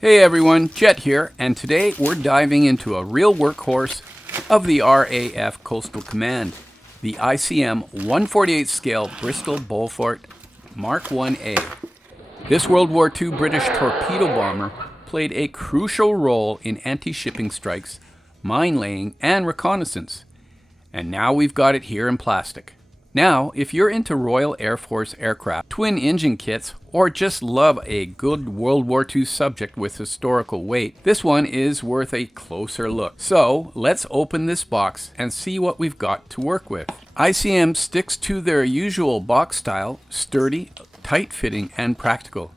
Hey everyone, Jet here, and today we're diving into a real workhorse of the RAF Coastal Command, the ICM 148 scale Bristol Beaufort Mk.I. This World War II British torpedo bomber played a crucial role in anti-shipping strikes, mine laying, and reconnaissance. And now we've got it here in plastic. Now, if you're into Royal Air Force aircraft, twin engine kits, or just love a good World War II subject with historical weight, this one is worth a closer look. So, let's open this box and see what we've got to work with. ICM sticks to their usual box style, sturdy, tight-fitting, and practical.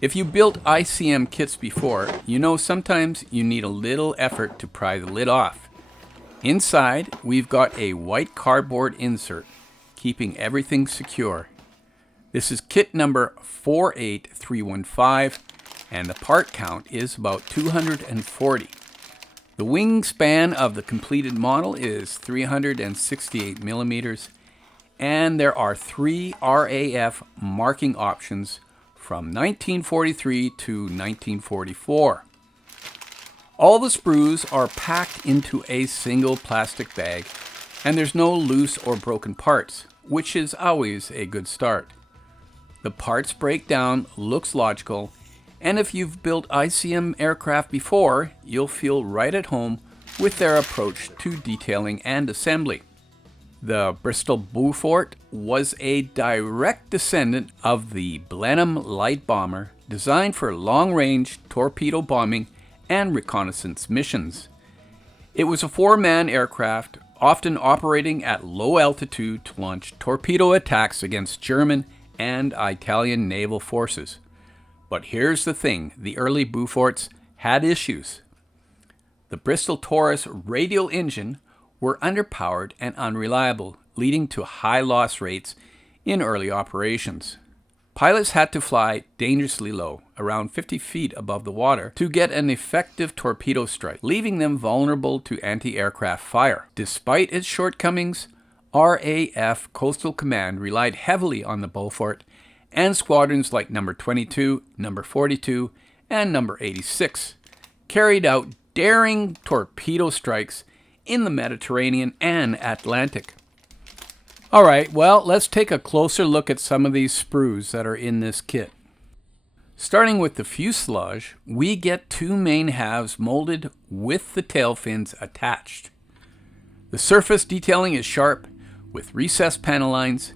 If you built ICM kits before, you know sometimes you need a little effort to pry the lid off. Inside, we've got a white cardboard insert, keeping everything secure. This is kit number 48315, and the part count is about 240. The wingspan of the completed model is 368 millimeters, and there are 3 RAF marking options from 1943 to 1944. All the sprues are packed into a single plastic bag, and there's no loose or broken parts, which is always a good start. The parts breakdown looks logical, and if you've built ICM aircraft before, you'll feel right at home with their approach to detailing and assembly. The Bristol Beaufort was a direct descendant of the Blenheim light bomber, designed for long-range torpedo bombing and reconnaissance missions. It was a 4-man aircraft, often operating at low altitude to launch torpedo attacks against German and Italian naval forces. But here's the thing, the early Beauforts had issues. The Bristol Taurus radial engine were underpowered and unreliable, leading to high loss rates in early operations. Pilots had to fly dangerously low, around 50 feet above the water, to get an effective torpedo strike, leaving them vulnerable to anti-aircraft fire. Despite its shortcomings, RAF Coastal Command relied heavily on the Beaufort, and squadrons like No. 22, No. 42, and No. 86 carried out daring torpedo strikes in the Mediterranean and Atlantic. Alright, well, let's take a closer look at some of these sprues that are in this kit. Starting with the fuselage, we get 2 main halves molded with the tail fins attached. The surface detailing is sharp, with recessed panel lines.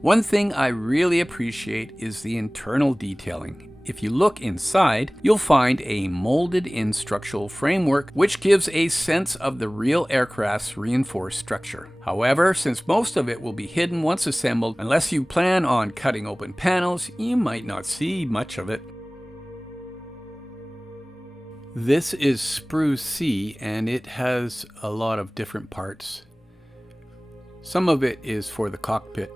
One thing I really appreciate is the internal detailing. If you look inside, you'll find a molded-in structural framework which gives a sense of the real aircraft's reinforced structure. However, since most of it will be hidden once assembled, unless you plan on cutting open panels, you might not see much of it. This is sprue C, and it has a lot of different parts. Some of it is for the cockpit,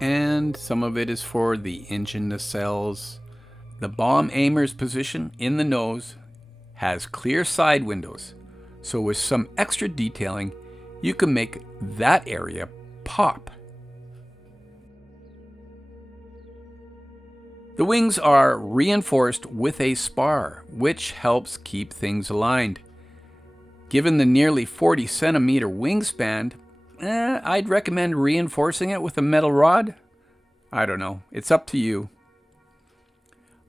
and some of it is for the engine nacelles. The bomb aimer's position in the nose has clear side windows, so with some extra detailing, you can make that area pop. The wings are reinforced with a spar, which helps keep things aligned. Given the nearly 40 centimeter wingspan, I'd recommend reinforcing it with a metal rod. I don't know. It's up to you.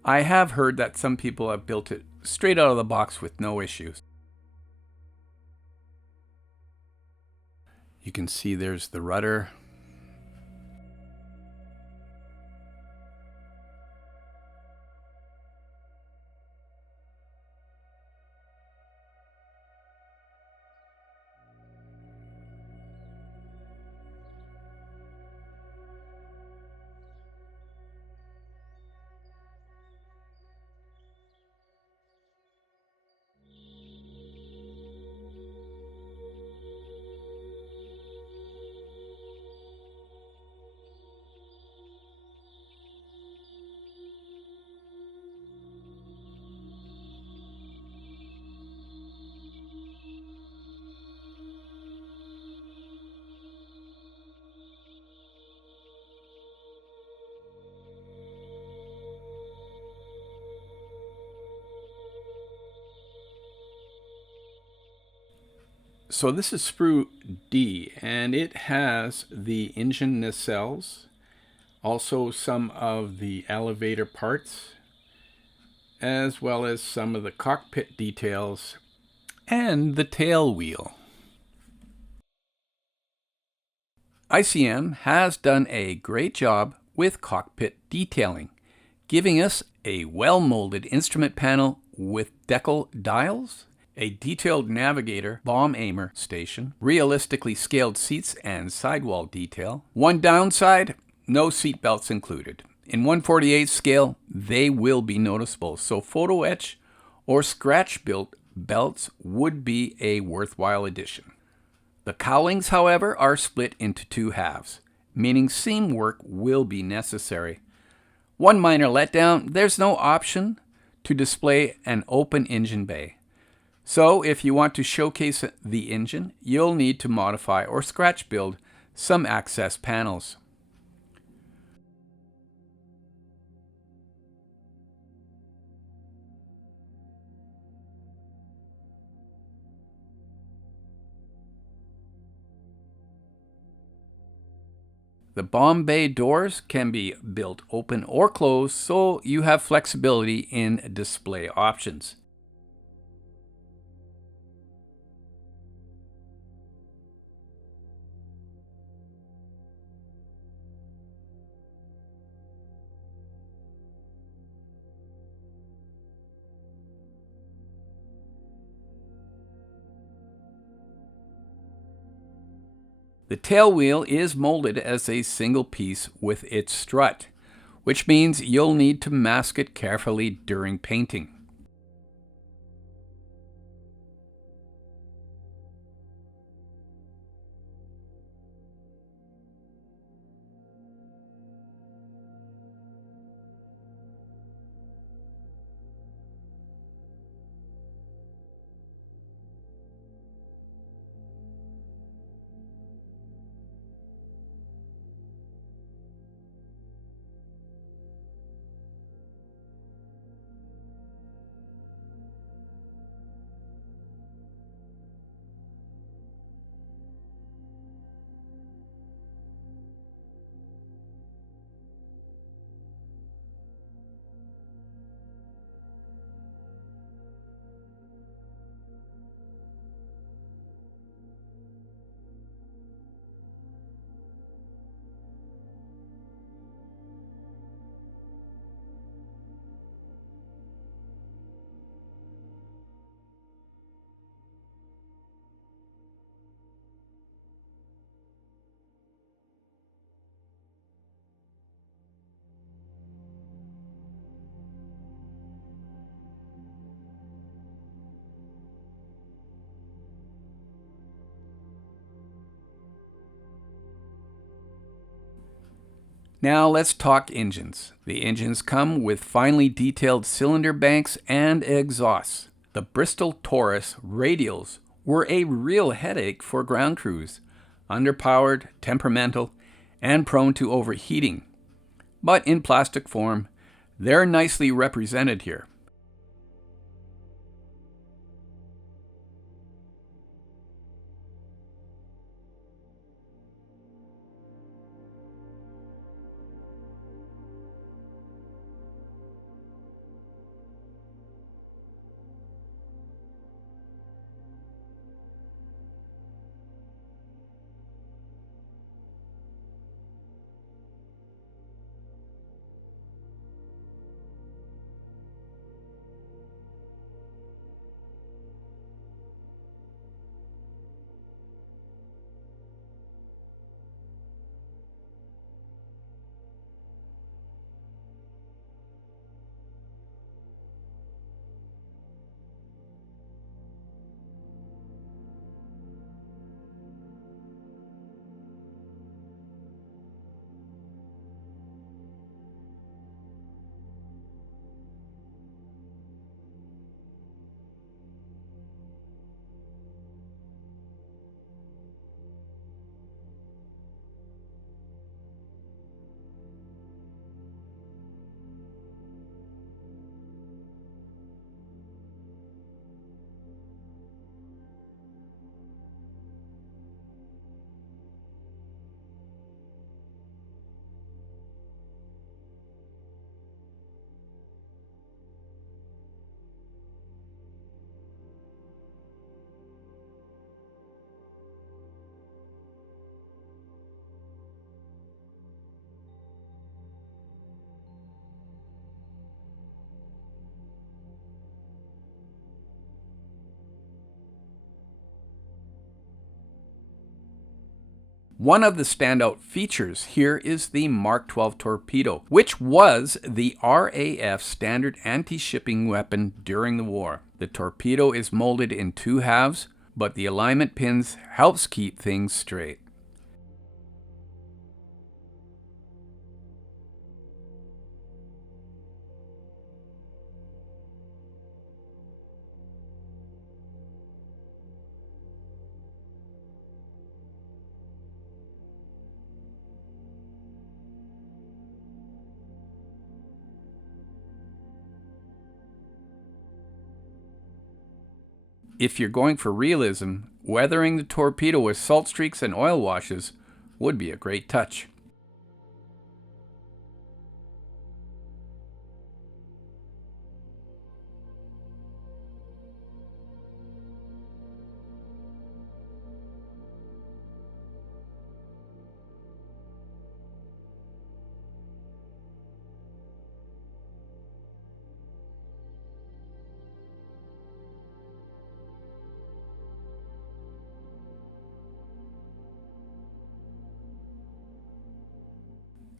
I have heard that some people have built it straight out of the box with no issues. You can see there's the rudder. So this is sprue D, and it has the engine nacelles, also some of the elevator parts, as well as some of the cockpit details and the tail wheel. ICM has done a great job with cockpit detailing, giving us a well-molded instrument panel with decal dials, a detailed navigator bomb aimer station, realistically scaled seats and sidewall detail. One downside, no seat belts included. In 1/48 scale, they will be noticeable, so photo etch or scratch built belts would be a worthwhile addition. The cowlings, however, are split into two halves, meaning seam work will be necessary. One minor letdown, there's no option to display an open engine bay. So if you want to showcase the engine, you'll need to modify or scratch build some access panels. The bomb bay doors can be built open or closed, so you have flexibility in display options. The tail wheel is molded as a single piece with its strut, which means you'll need to mask it carefully during painting. Now let's talk engines. The engines come with finely detailed cylinder banks and exhausts. The Bristol Taurus radials were a real headache for ground crews, underpowered, temperamental, and prone to overheating. But in plastic form, they're nicely represented here. One of the standout features here is the Mark 12 Torpedo, which was the RAF standard anti-shipping weapon during the war. The torpedo is molded in two halves, but the alignment pins helps keep things straight. If you're going for realism, weathering the torpedo with salt streaks and oil washes would be a great touch.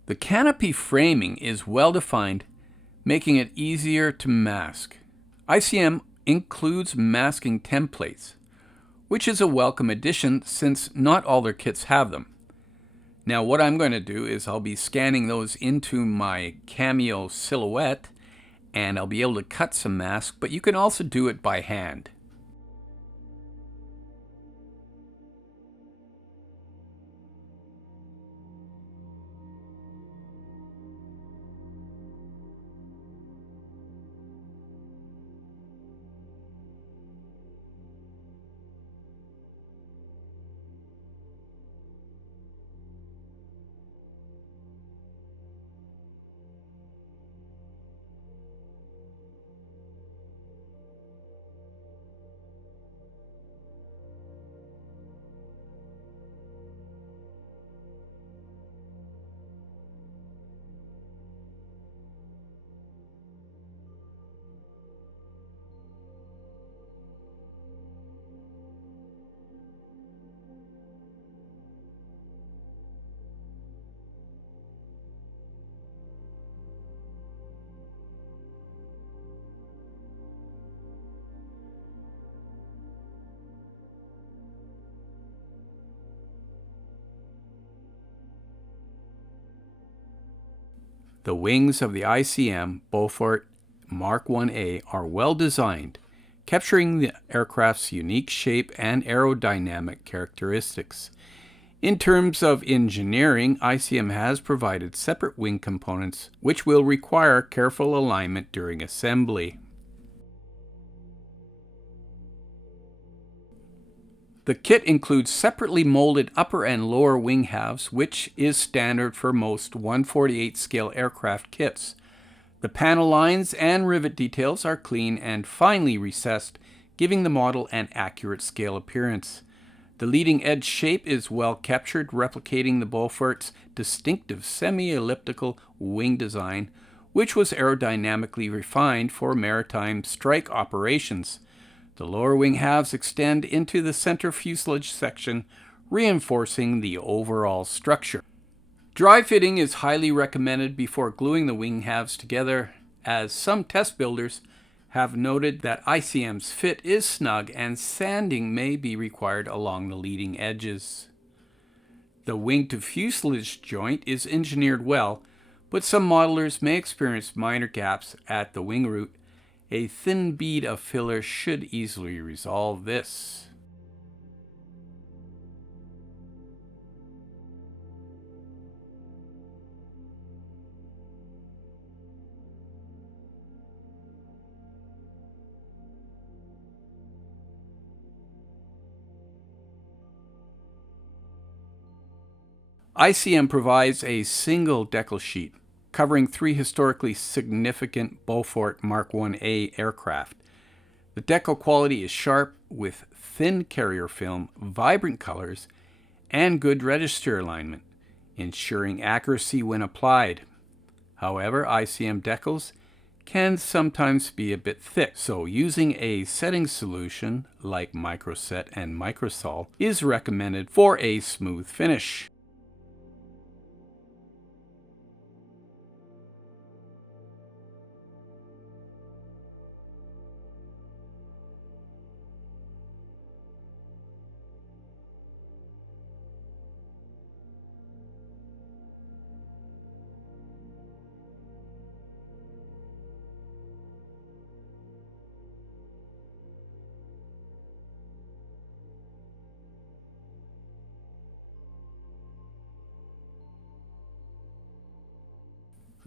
The canopy framing is well defined, making it easier to mask. ICM includes masking templates, which is a welcome addition since not all their kits have them. Now what I'm going to do is I'll be scanning those into my Cameo silhouette and I'll be able to cut some masks, but you can also do it by hand. The wings of the ICM Beaufort Mk.I are well designed, capturing the aircraft's unique shape and aerodynamic characteristics. In terms of engineering, ICM has provided separate wing components, which will require careful alignment during assembly. The kit includes separately molded upper and lower wing halves, which is standard for most 1/48 scale aircraft kits. The panel lines and rivet details are clean and finely recessed, giving the model an accurate scale appearance. The leading edge shape is well captured, replicating the Beaufort's distinctive semi-elliptical wing design, which was aerodynamically refined for maritime strike operations. The lower wing halves extend into the center fuselage section, reinforcing the overall structure. Dry fitting is highly recommended before gluing the wing halves together, as some test builders have noted that ICM's fit is snug and sanding may be required along the leading edges. The wing to fuselage joint is engineered well, but some modelers may experience minor gaps at the wing root. A thin bead of filler should easily resolve this. ICM provides a single decal sheet covering 3 historically significant Beaufort Mk.I aircraft. The decal quality is sharp with thin carrier film, vibrant colors, and good register alignment, ensuring accuracy when applied. However, ICM decals can sometimes be a bit thick, so using a setting solution like Microset and Microsol is recommended for a smooth finish.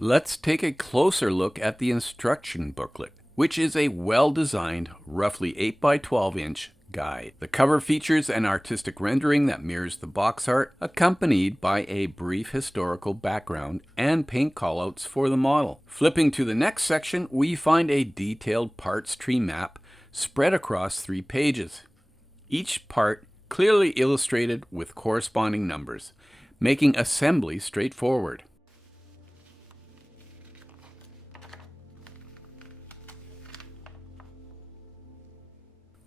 Let's take a closer look at the instruction booklet, which is a well-designed, roughly 8 by 12 inch guide. The cover features an artistic rendering that mirrors the box art, accompanied by a brief historical background and paint callouts for the model. Flipping to the next section, we find a detailed parts tree map spread across 3 pages. Each part clearly illustrated with corresponding numbers, making assembly straightforward.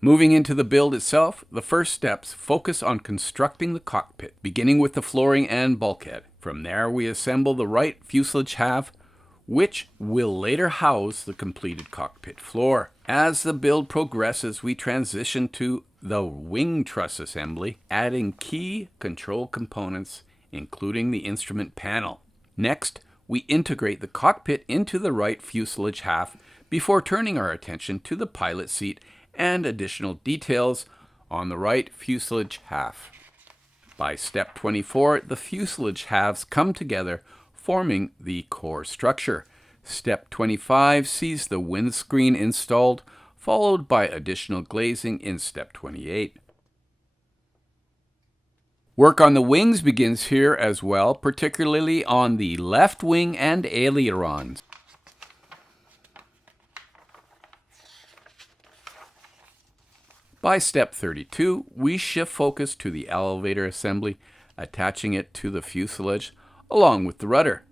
Moving into the build itself, the first steps focus on constructing the cockpit, beginning with the flooring and bulkhead. From there, we assemble the right fuselage half, which will later house the completed cockpit floor. As the build progresses, we transition to the wing truss assembly, adding key control components, including the instrument panel. Next, we integrate the cockpit into the right fuselage half before turning our attention to the pilot seat and additional details on the right fuselage half. By step 24, the fuselage halves come together, forming the core structure. Step 25 sees the windscreen installed, followed by additional glazing in step 28. Work on the wings begins here as well, particularly on the left wing and ailerons. By step 32, we shift focus to the elevator assembly, attaching it to the fuselage along with the rudder.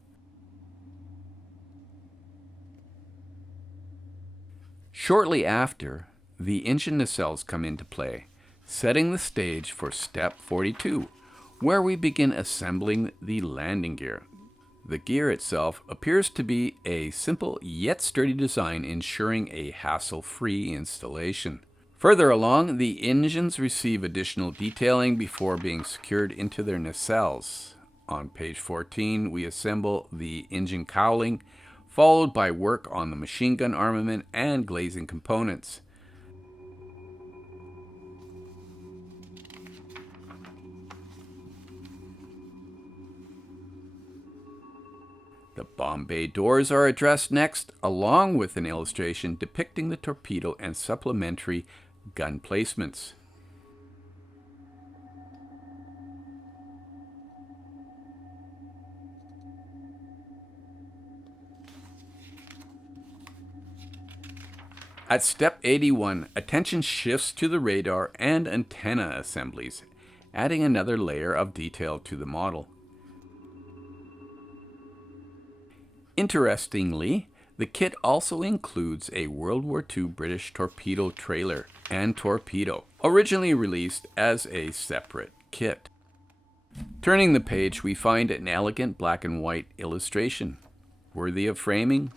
Shortly after, the engine nacelles come into play, setting the stage for step 42, where we begin assembling the landing gear. The gear itself appears to be a simple yet sturdy design, ensuring a hassle-free installation. Further along, the engines receive additional detailing before being secured into their nacelles. On page 14, we assemble the engine cowling, followed by work on the machine gun armament and glazing components. The bomb bay doors are addressed next, along with an illustration depicting the torpedo and supplementary gun placements. At step 81, attention shifts to the radar and antenna assemblies, adding another layer of detail to the model. Interestingly, the kit also includes a World War II British torpedo trailer and torpedo, originally released as a separate kit. Turning the page, we find an elegant black and white illustration, worthy of framing.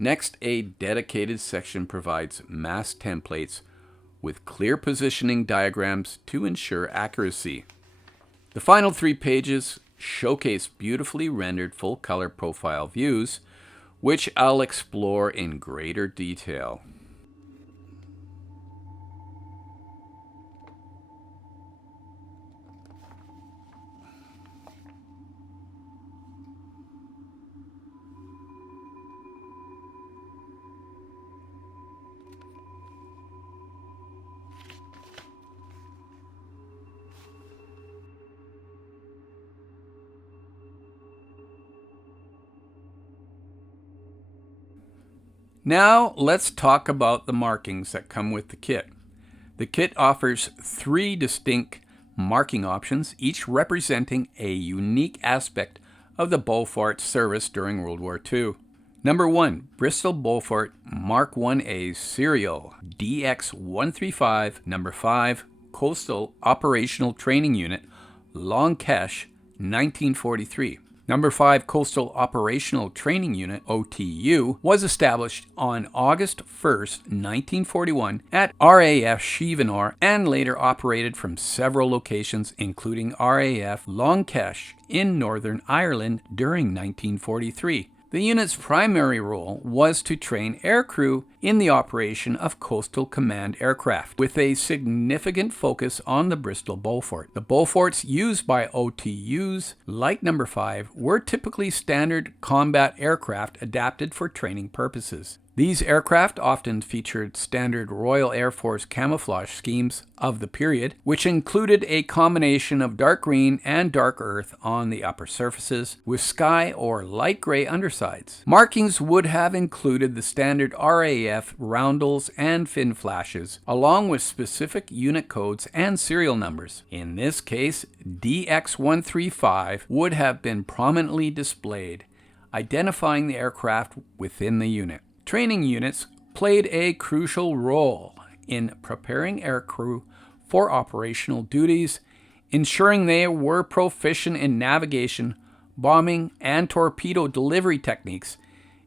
Next, a dedicated section provides mast templates with clear positioning diagrams to ensure accuracy. The final 3 pages showcase beautifully rendered full-color profile views, which I'll explore in greater detail. Now let's talk about the markings that come with the kit. The kit offers 3 distinct marking options, each representing a unique aspect of the Beaufort service during World War II. Number 1, Bristol Beaufort Mk.I serial DX135 number 5 Coastal Operational Training Unit, Longkesh, 1943. Number 5 Coastal Operational Training Unit, OTU, was established on August 1st, 1941 at RAF Chevanor and later operated from several locations including RAF Longkesh in Northern Ireland during 1943. The unit's primary role was to train aircrew in the operation of Coastal Command aircraft, with a significant focus on the Bristol Beaufort. The Beauforts used by OTUs, like number 5, were typically standard combat aircraft adapted for training purposes. These aircraft often featured standard Royal Air Force camouflage schemes of the period, which included a combination of dark green and dark earth on the upper surfaces, with sky or light gray undersides. Markings would have included the standard RAF roundels and fin flashes, along with specific unit codes and serial numbers. In this case, DX135 would have been prominently displayed, identifying the aircraft within the unit. Training units played a crucial role in preparing aircrew for operational duties, ensuring they were proficient in navigation, bombing, and torpedo delivery techniques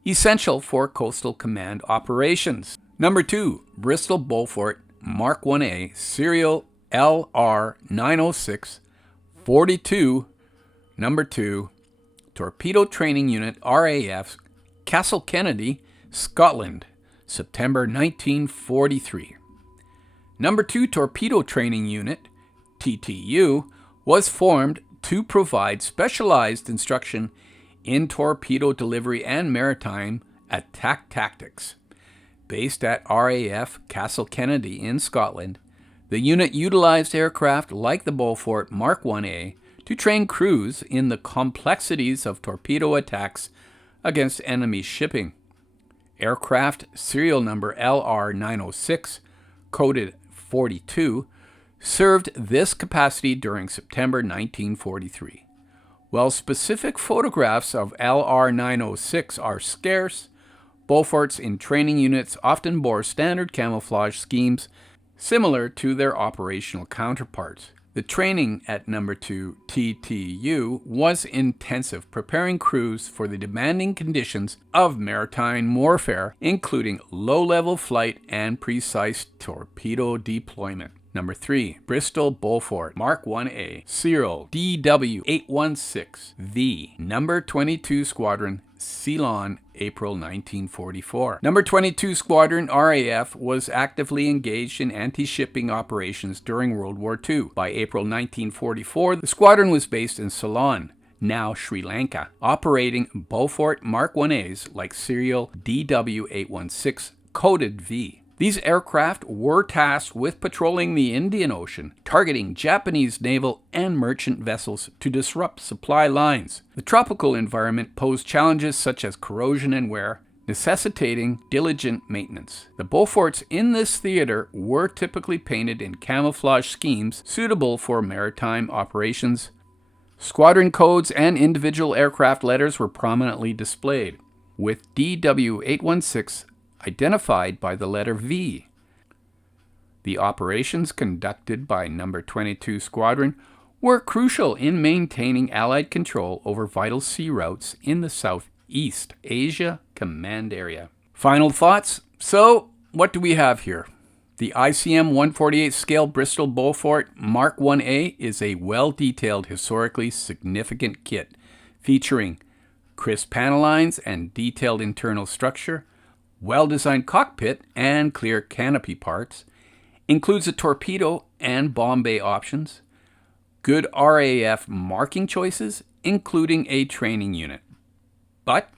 essential for Coastal Command operations. Number 2, Bristol Beaufort Mk.I serial LR906 42 number 2 Torpedo Training Unit, RAF, Castle Kennedy, Scotland, September 1943. Number 2 Torpedo Training Unit, TTU, was formed to provide specialized instruction in torpedo delivery and maritime attack tactics. Based at RAF Castle Kennedy in Scotland, the unit utilized aircraft like the Beaufort Mk.I to train crews in the complexities of torpedo attacks against enemy shipping. Aircraft serial number LR906, coded 42, served this capacity during September 1943. While specific photographs of LR906 are scarce, Beauforts in training units often bore standard camouflage schemes similar to their operational counterparts. The training at number 2 TTU was intensive, preparing crews for the demanding conditions of maritime warfare, including low-level flight and precise torpedo deployment. Number 3, Bristol Beaufort Mk.I serial DW816V, number 22 Squadron, Ceylon, April 1944. Number 22 Squadron RAF was actively engaged in anti-shipping operations during World War II. By April 1944, the squadron was based in Ceylon, now Sri Lanka, operating Beaufort Mk.I's like serial DW816, coded V. These aircraft were tasked with patrolling the Indian Ocean, targeting Japanese naval and merchant vessels to disrupt supply lines. The tropical environment posed challenges such as corrosion and wear, necessitating diligent maintenance. The Beauforts in this theater were typically painted in camouflage schemes suitable for maritime operations. Squadron codes and individual aircraft letters were prominently displayed, with DW816 identified by the letter V. The operations conducted by number 22 Squadron were crucial in maintaining Allied control over vital sea routes in the Southeast Asia Command Area. Final thoughts? So, what do we have here? The ICM 148 scale Bristol Beaufort Mk.I is a well-detailed, historically significant kit featuring crisp panel lines and detailed internal structure, well-designed cockpit and clear canopy parts, includes a torpedo and bomb bay options, good RAF marking choices, including a training unit. But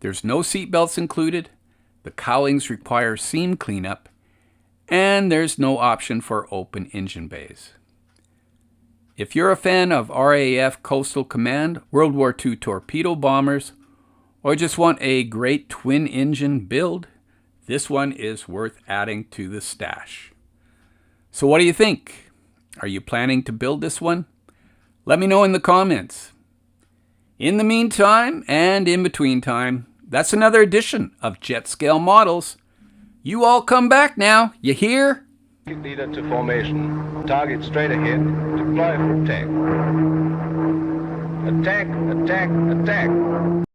there's no seat belts included, the cowlings require seam cleanup, and there's no option for open engine bays. If you're a fan of RAF Coastal Command, World War II torpedo bombers, or just want a great twin engine build, this one is worth adding to the stash. So what do you think? Are you planning to build this one? Let me know in the comments. In the meantime, and in between time, that's another edition of Jet Scale Models. You all come back now, you hear? Leader to formation. Target straight ahead. Deploy for attack. Attack, attack, attack.